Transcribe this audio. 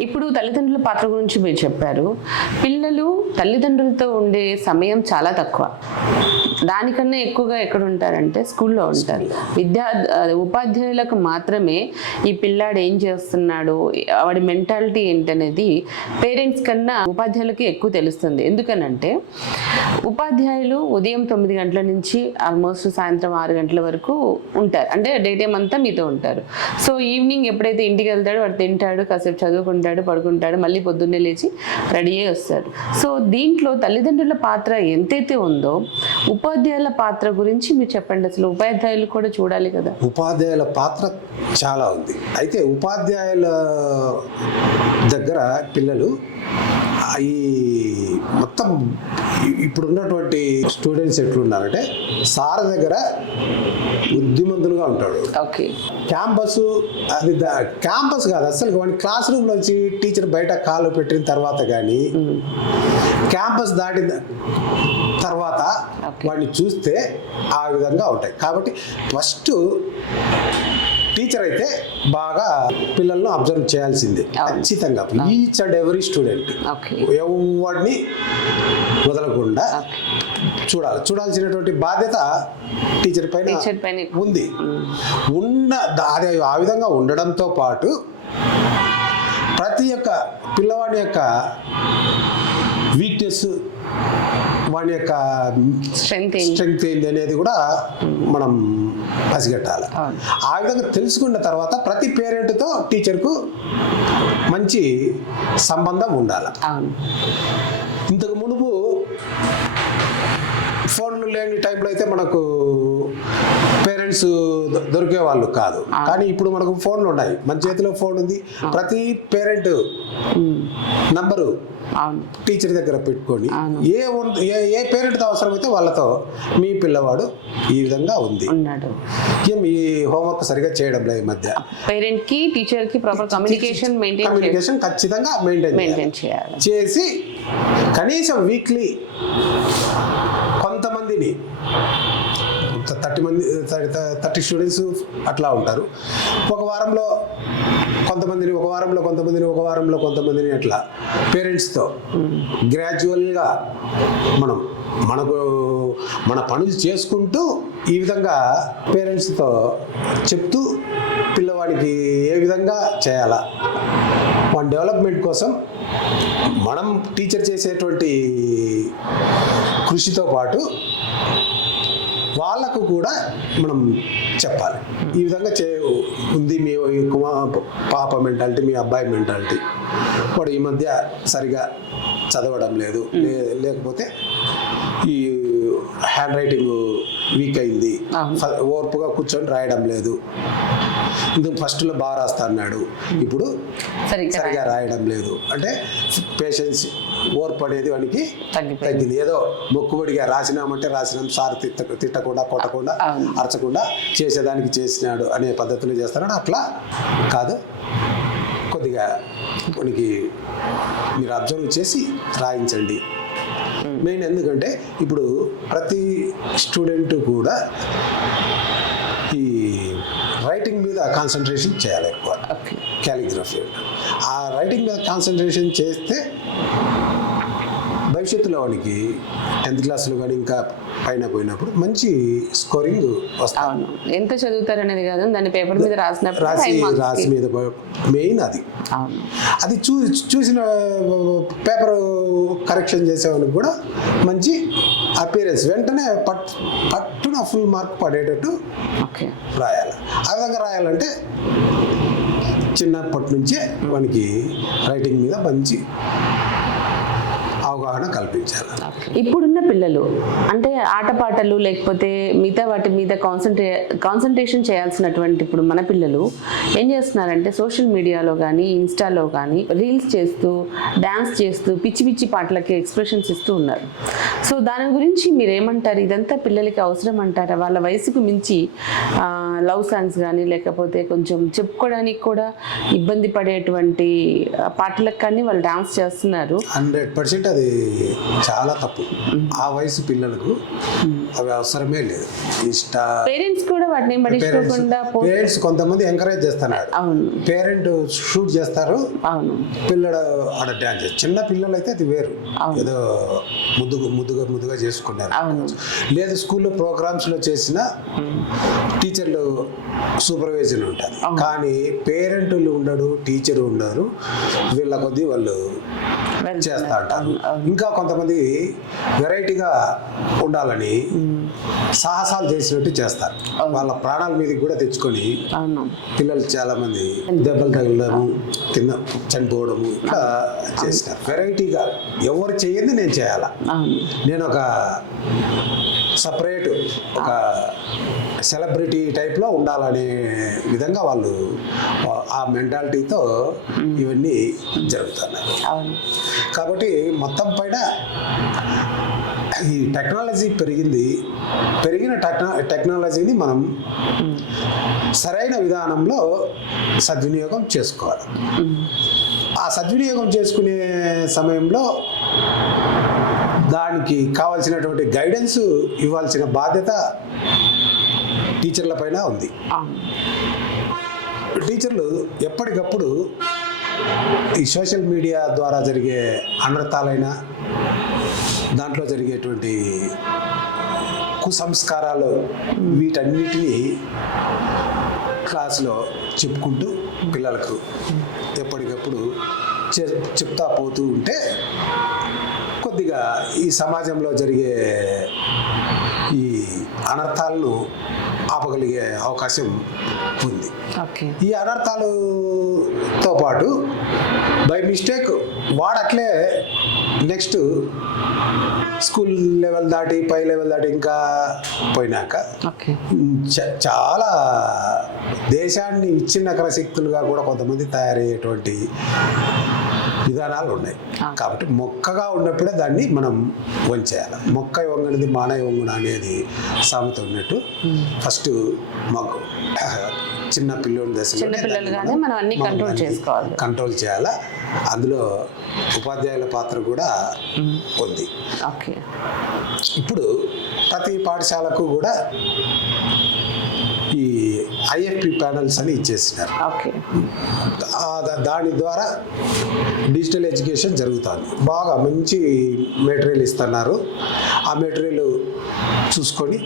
ఇప్పుడు తల్లిదండ్రుల పాత్ర గురించి మీరు చెప్పారు. పిల్లలు తల్లిదండ్రులతో ఉండే సమయం చాలా తక్కువ. దానికన్నా ఎక్కువగా ఎక్కడ ఉంటారంటే స్కూల్లో ఉంటారు. విద్యా ఉపాధ్యాయులకు మాత్రమే ఈ పిల్లాడు ఏం చేస్తున్నాడు వాడి మెంటాలిటీ ఏంటనేది పేరెంట్స్ కన్నా ఉపాధ్యాయులకి ఎక్కువ తెలుస్తుంది. ఎందుకనంటే ఉపాధ్యాయులు ఉదయం తొమ్మిది గంటల నుంచి ఆల్మోస్ట్ సాయంత్రం ఆరు గంటల వరకు ఉంటారు. అంటే డే టైం అంతా మీతో ఉంటారు. సో ఈవినింగ్ ఎప్పుడైతే ఇంటికి వెళ్తాడో వాడు తింటాడు కాసేపు చదువుకుంటాడు పడుకుంటాడు మళ్ళీ పొద్దున్నే లేచి రెడీ అయ్యి వస్తాడు. సో దీంట్లో తల్లిదండ్రుల పాత్ర ఎంతైతే ఉందో ఉపాధ్యాయుల పాత్ర గురించి మీరు చెప్పండి. అసలు ఉపాధ్యాయులు కూడా చూడాలి కదా. ఉపాధ్యాయుల పాత్ర చాలా ఉంది. అయితే ఉపాధ్యాయుల దగ్గర పిల్లలు ఈ మొత్తం ఇ- ఇప్పుడున్నటువంటి స్టూడెంట్స్ ఎట్లున్నారంటే సార్ దగ్గర బుద్ధిమంతులుగా ఉంటాడు ఓకే. క్యాంపస్ అది క్యాంపస్ కాదు అసలు వాడి క్లాస్ రూమ్ నుంచి టీచర్ బయట కాలు పెట్టిన తర్వాత కానీ క్యాంపస్ దాటిన తర్వాత. వాడిని చూస్తే ఆ విధంగా ఉంటాయి. కాబట్టి ఫస్ట్ టీచర్ అయితే బాగా పిల్లలను అబ్జర్వ్ చేయాల్సిందే. ఖచ్చితంగా. ఈచ్ అండ్ ఎవరీ స్టూడెంట్ ఎవరిని వదలకుండా చూడాలి. చూడాల్సినటువంటి బాధ్యత టీచర్ పైన. ఉంది. ఉన్న అది ఆ విధంగా ఉండడంతో పాటు ప్రతి ఒక్క పిల్లవాడి యొక్క వీక్నెస్ వాడి యొక్క స్ట్రెంగ్త్ ఏంటి? అనేది కూడా మనం పసిగట్టాలి. ఆ విధంగా తెలుసుకున్న తర్వాత ప్రతి పేరెంట్తో టీచర్కు మంచి సంబంధం ఉండాలి. ఇంతకు మునుపు ఫోన్లు లేని టైంలో అయితే మనకు పేరెంట్స్ దొరికే వాళ్ళు కాదు. కానీ ఇప్పుడు మనకు ఫోన్లు ఉన్నాయి. మన చేతిలో ఫోన్ ఉంది. ప్రతి పేరెంట్. నంబరు టీచర్ దగ్గర పెట్టుకొని. ఏ ఏ పేరెంట్తో అవసరమైతే వాళ్ళతో మీ పిల్లవాడు ఈ విధంగా ఉంది. ఈ హోంవర్క్ సరిగా చేయడం లేదు ఈ మధ్య. పేరెంట్కి టీచర్కి ప్రాపర్ కమ్యూనికేషన్ మెయింటైన్ కమ్యూనికేషన్ ఖచ్చితంగా మెయింటైన్ మెయింటైన్ చేయాలి. చేసి కనీసం వీక్లీ కొంతమందిని థర్టీ మంది థర్టీ స్టూడెంట్స్ అట్లా ఉంటారు. ఒక వారంలో కొంతమందిని ఒక వారంలో కొంతమందిని ఒక వారంలో కొంతమందిని అట్లా పేరెంట్స్తో గ్రాడ్యువల్గా మనం మనకు మన పనులు చేసుకుంటూ ఈ విధంగా పేరెంట్స్తో చెప్తూ పిల్లవాడికి ఏ విధంగా చేయాలా? వాడి డెవలప్మెంట్ కోసం మనం టీచర్ చేసేటువంటి కృషితో పాటు వాళ్ళకు కూడా మనం చెప్పాలి. ఈ విధంగా చే ఉంది మీ పాప మెంటాలిటీ మీ అబ్బాయి మెంటాలిటీ వాడు ఈ మధ్య సరిగా చదవడం లేదు. లే- లేకపోతే ఈ హ్యాండ్ రైటింగ్ వీక్ అయింది. ఓర్పుగా కూర్చొని రాయడం లేదు. ఇందుకు ఫస్ట్లో బాగా రాస్తా అన్నాడు. ఇప్పుడు సరిగ్గా సరిగా రాయడం. లేదు. అంటే పేషెన్స్ ఓర్పు అనేది వానికి తగ్గింది. ఏదో మొక్కుబడిగా రాసినామంటే రాసినాం. సార్ తిట్ట తిట్టకుండా కొట్టకుండా. అరచకుండా చేసేదానికి చేసినాడు అనే పద్ధతిలో చేస్తున్నాడు. అట్లా కాదు. కొద్దిగా మనకి మీరు అబ్జర్వ్ చేసి రాయించండి. మెయిన్ ఎందుకంటే ఇప్పుడు ప్రతి స్టూడెంట్ కూడా ఈ రైటింగ్ మీద కాన్సన్ట్రేషన్ చేయాలి ఎక్కువ క్యాలిగ్రఫీ. ఆ రైటింగ్ మీద కాన్సన్ట్రేషన్ చేస్తే భవిష్యత్తులో వాడికి టెన్త్ క్లాస్లో కానీ ఇంకా పైన పోయినప్పుడు మంచి స్కోరింగ్ వస్తుంది. అవును. ఎంత చదువుతారు అనేది కాదు దాన్ని పేపర్ మీద రాసినప్పుడు రాసి రాసి. మీద మెయిన్ అది. అది చూ చూసిన పేపర్ కరెక్షన్ చేసే వాళ్ళకి కూడా మంచి అపీరెన్స్ వెంటనే పట్ పట్టున ఫుల్ మార్క్ పడేటట్టు ఓకే. రాయాలి. ఆ విధంగా రాయాలంటే చిన్నప్పటి నుంచే మనకి రైటింగ్ మీద మంచి అవగాహన కల్పించాలి ఇప్పుడున్న పిల్లలు అంటే ఆటపాటలు లేకపోతే మిగతా వాటి మీద కాన్సన్ట్రే కాన్సన్ట్రేషన్ చేయాల్సినటువంటి ఇప్పుడు మన పిల్లలు ఏం చేస్తున్నారంటే సోషల్ మీడియాలో కానీ ఇన్స్టాలో కానీ రీల్స్ చేస్తూ డ్యాన్స్ చేస్తూ పిచ్చి పిచ్చి పాటలకి ఎక్స్ప్రెషన్స్ ఇస్తూ ఉన్నారు. సో దాని గురించి మీరు ఏమంటారు ఇదంతా పిల్లలకి అవసరం అంటారా? వాళ్ళ వయసుకు మించి లవ్ సాంగ్స్ కానీ లేకపోతే కొంచెం చెప్పుకోవడానికి కూడా ఇబ్బంది పడేటువంటి పాటలకు కానీ వాళ్ళు డాన్స్ చేస్తున్నారు. హండ్రెడ్ పర్సెంట్ అది అది చాలా తప్పు. ఆ వయసు పిల్లలకు అవి అవసరమే లేదు. ఇష్ట పేరెంట్స్ కూడా వాటిని పేరెంట్స్ కొంతమంది ఎంకరేజ్ చేస్తున్నాడు అవును. పేరెంట్ షూట్ చేస్తారు. పిల్లడు ఆడ డ్యాన్స్ చేస్తారు. చిన్న పిల్లలు అయితే అది వేరు. ఏదో ముద్దుగా ముద్దుగా ముద్దుగా చేసుకున్నారు లేదు స్కూల్లో ప్రోగ్రామ్స్లో చేసిన టీచర్లు సూపర్వైజర్ ఉంటారు. కానీ పేరెంట్లు ఉండడు టీచర్ ఉండరు. వీళ్ళ కొద్దీ వాళ్ళు చేస్తా ఉంటారు. ఇంకా కొంతమంది వెరైటీగా ఉండాలని సాహసాలు చేసినట్టు చేస్తారు. వాళ్ళ ప్రాణాల మీదకి కూడా తెచ్చుకొని పిల్లలు చాలా మంది దెబ్బలు తగలడము కింద చనిపోవడము ఇట్లా చేసినారు వెరైటీగా ఎవరు చేయండి నేను చేయాలా? నేను ఒక సపరేట్ ఒక సెలబ్రిటీ టైప్లో ఉండాలనే విధంగా వాళ్ళు ఆ మెంటాలిటీతో ఇవన్నీ జరుగుతున్నాయి. కాబట్టి మొత్తం పైన ఈ టెక్నాలజీ పెరిగింది. పెరిగిన టెక్నా టెక్నాలజీని మనం సరైన విధానంలో సద్వినియోగం చేసుకోవాలి. ఆ సద్వినియోగం చేసుకునే సమయంలో దానికి కావాల్సినటువంటి గైడెన్స్ ఇవ్వాల్సిన బాధ్యత టీచర్ల పైన ఉంది. టీచర్లు ఎప్పటికప్పుడు ఈ సోషల్ మీడియా ద్వారా జరిగే అనర్థాలైన దాంట్లో జరిగేటువంటి కుసంస్కారాలు వీటన్నిటినీ క్లాస్లో చెప్పుకుంటూ పిల్లలకు ఎప్పటికప్పుడు చెప్తా పోతూ ఉంటే కొద్దిగా ఈ సమాజంలో జరిగే ఈ అనర్థాలను ఆపగలిగే అవకాశం ఉంది. ఈ అనర్థాలతో పాటు బై మిస్టేక్ వాడట్లే నెక్స్ట్ స్కూల్ లెవెల్ దాటి పై లెవెల్ దాటి ఇంకా పోయినాక చాలా దేశాన్ని విచ్ఛిన్నకర శక్తులుగా కూడా కొంతమంది తయారయ్యేటువంటి విధానాలు ఉన్నాయి కాబట్టి మొక్కగా ఉన్నప్పుడే దాన్ని మనం వంచేయాలి. మొక్క వంగనిది మానవ వంగున అనేది సామెత ఉన్నట్టు ఫస్ట్ మాకు చిన్న పిల్లోని దశలో కంట్రోల్ చేయాలా? అందులో ఉపాధ్యాయుల పాత్ర కూడా ఉంది. ఇప్పుడు ప్రతి పాఠశాలకు కూడా ఐఎఫ్పి ప్యానల్స్ అని ఇచ్చేసినారు. దాని ద్వారా డిజిటల్ ఎడ్యుకేషన్ జరుగుతుంది. బాగా మంచి మెటీరియల్ ఇస్తున్నారు. ఆ మెటీరియల్ చూసుకొని